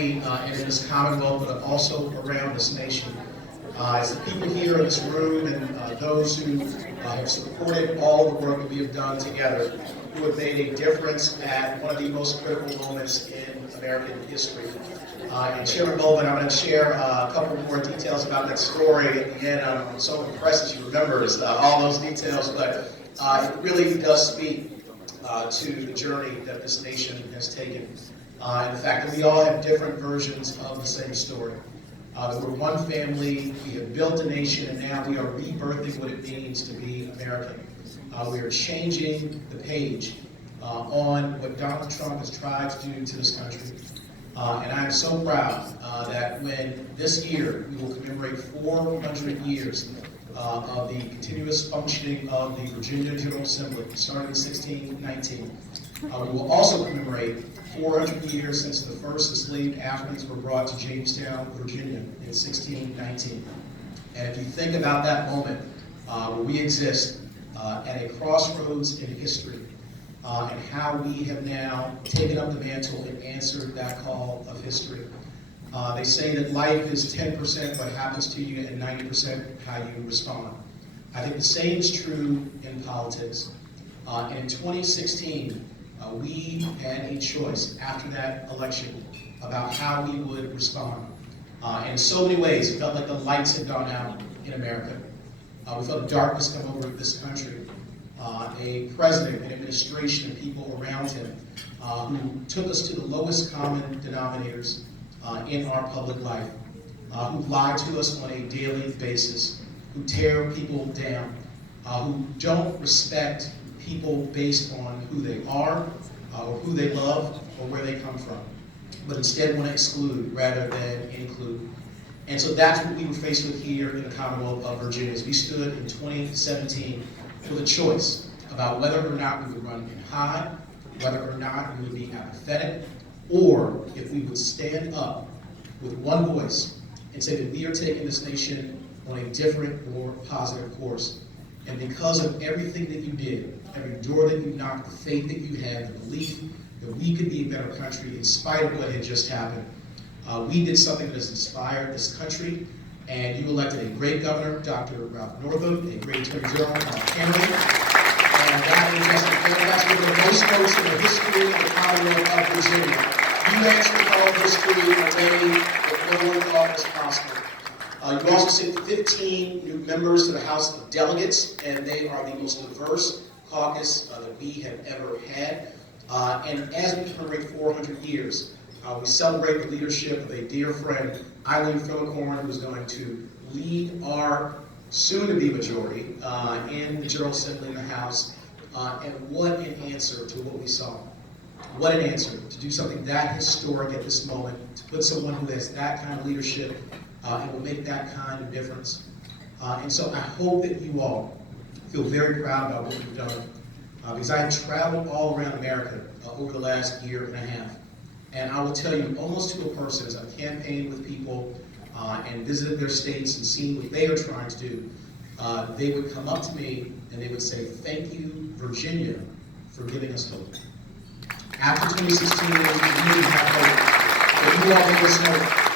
and in this Commonwealth, but also around this nation. It's the people here in this room and those who have supported all the work that we have done together who have made a difference at one of the most critical moments in American history. And Chairman Goldman, I'm going to share a couple more details about that story at the end. I'm so impressed that she remembers all those details, but it really does speak to the journey that this nation has taken. And the fact that we all have different versions of the same story. We're one family, we have built a nation, and now we are rebirthing what it means to be American. We are changing the page on what Donald Trump has tried to do to this country. And I am so proud that when this year we will commemorate 400 years of the continuous functioning of the Virginia General Assembly, starting in 1619. We will also commemorate 400 years since the first enslaved Africans were brought to Jamestown, Virginia in 1619. And if you think about that moment where we exist at a crossroads in history, and how we have now taken up the mantle and answered that call of history. They say that life is 10% what happens to you and 90% how you respond. I think the same is true in politics. And in 2016, we had a choice after that election about how we would respond. And in so many ways, it felt like the lights had gone out in America. We felt darkness come over this country. A president, an administration, and people around him who took us to the lowest common denominators in our public life, who lie to us on a daily basis, who tear people down, who don't respect people based on who they are, or who they love, or where they come from, but instead want to exclude rather than include. And so that's what we were faced with here in the Commonwealth of Virginia as we stood in 2017 with a choice about whether or not we would run and hide, whether or not we would be apathetic, or if we would stand up with one voice and say that we are taking this nation on a different, more positive course. And because of everything that you did, every door that you knocked, the faith that you had, the belief that we could be a better country in spite of what had just happened, we did something that has inspired this country, and you elected a great governor, Dr. Ralph Northam, a great Attorney General, Kennedy, and that is just a Fairfax with the most votes in the history of the Commonwealth of Virginia. You answered the call of history in a way that no one thought was possible. You also sent 15 new members to the House of Delegates, and they are the most diverse caucus that we have ever had. And as we commemorate 400 years, we celebrate the leadership of a dear friend, Eileen Phillicorn, who is going to lead our soon-to-be majority in the General Assembly in the House. And what an answer to what we saw. What an answer to do something that historic at this moment, to put someone who has that kind of leadership and will make that kind of difference. And so I hope that you all feel very proud about what you've done. Because I have traveled all around America over the last year and a half. And I will tell you, almost to a person, as I've campaigned with people and visited their states and seen what they are trying to do, they would come up to me and they would say, "Thank you, Virginia, for giving us hope." After 2016, we didn't have hope, but you all gave us hope.